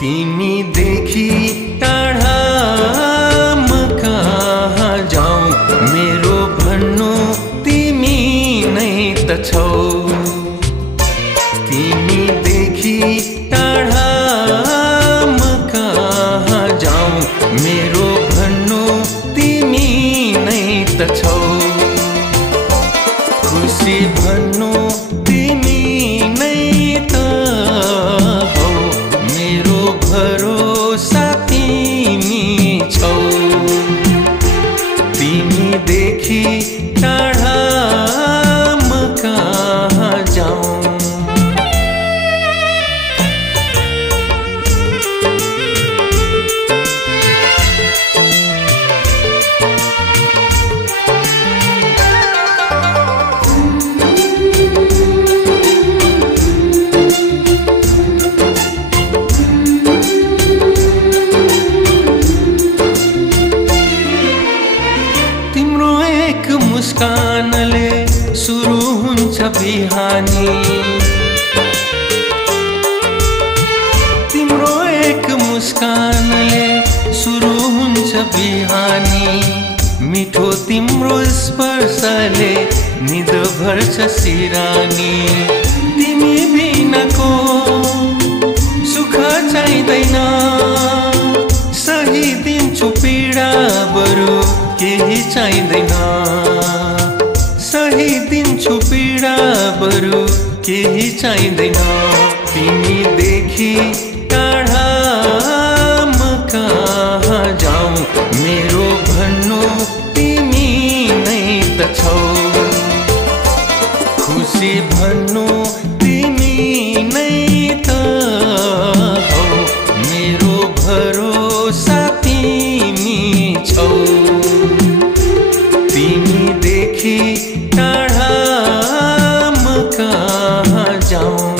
तिमीदेखि टाढा म कहाँ जाऊँ, मेरो भन्नु तिमी नै त छौ। तिमीदेखि टाढा म कहाँ जाऊँ, मेरो भन्नु तिमी नै त छौ। खुसी भन्नु तिमी नै त हौ, मेरो भरोसा तिमी छौ। तिमीदेखि टाढा म कहाँ जाऊँ। मुस्कानले सुरु हुन्छ बिहानी, तिम्रो एक मुस्कानले सुरु हुन्छ बिहानी। मिठो तिम्रो स्पर्शले निद भर्छ सिरानी। तिमी बिनाको सुख चाहिँदैन, सही दिन्छु पीडा बरु केही चाहिँदैन। सही दिन्छु पीडा बरु केही चाहिँदैन। तिमीदेखि टाढा म कहाँ जाऊँ, मेरो भन्नु तिमी नै त छौ। खुसी भन्नु तिमी नै त हौ, मेरो भरोसा तिमी छौ। तिमीदेखि टाढा म कहाँ जाऊँ।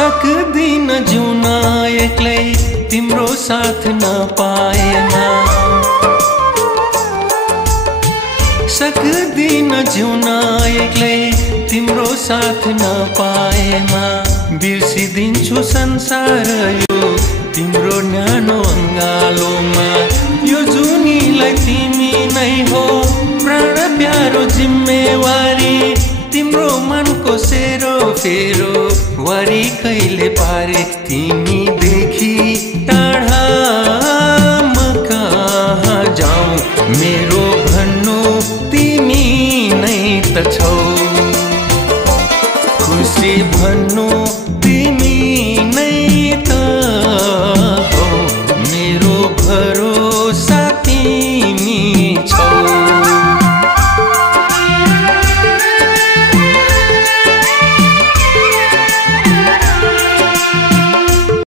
सक्दिन जिउन एक्लै तिम्रो साथ नपाएन। सक्दिन जिउन एक्लै तिम्रो साथ नपाएन। बिर्सिदिन्छु संसार यो तिम्रो न्यानो अङ्गालोमा। यो जुनीलाई तिमी नै हो प्राण प्यारो जिम्मेवारी। तिम्रो मनको सेरो फेरो वारी कहिले पारे। तिमीदेखि टाढा म कहाँ जाऊँ, मेरो भन्नु तिमी नै त छौ।